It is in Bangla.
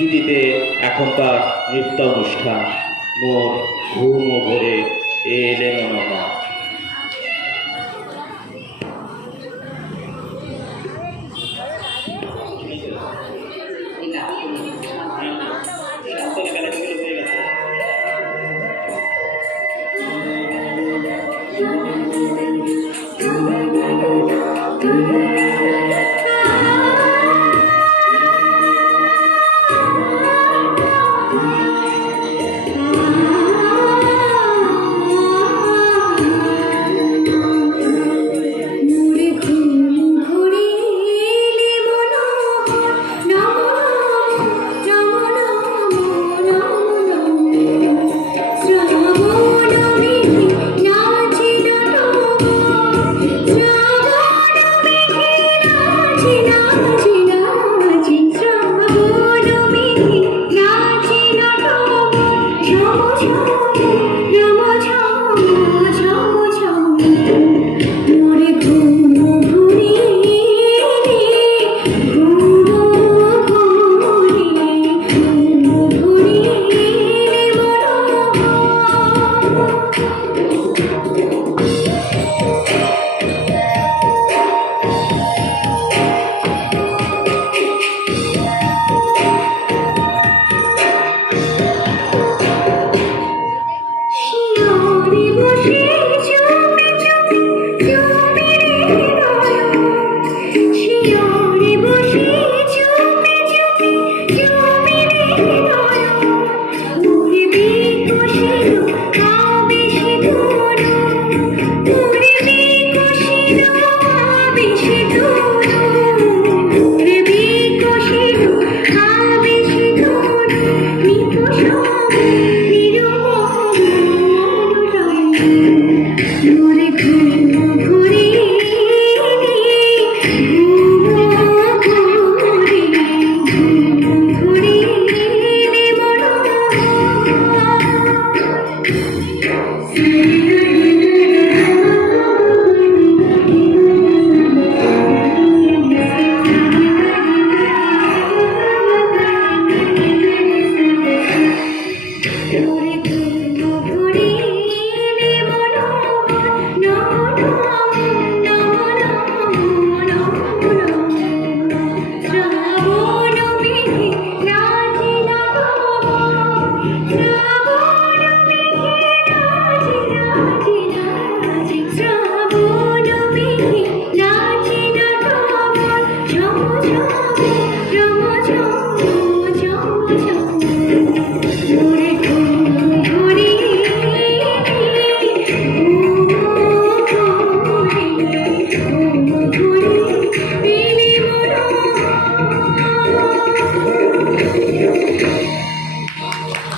গীতিতে এখন তার নৃত্য মোর ঘুম ভরে এলে Thank mm -hmm. you.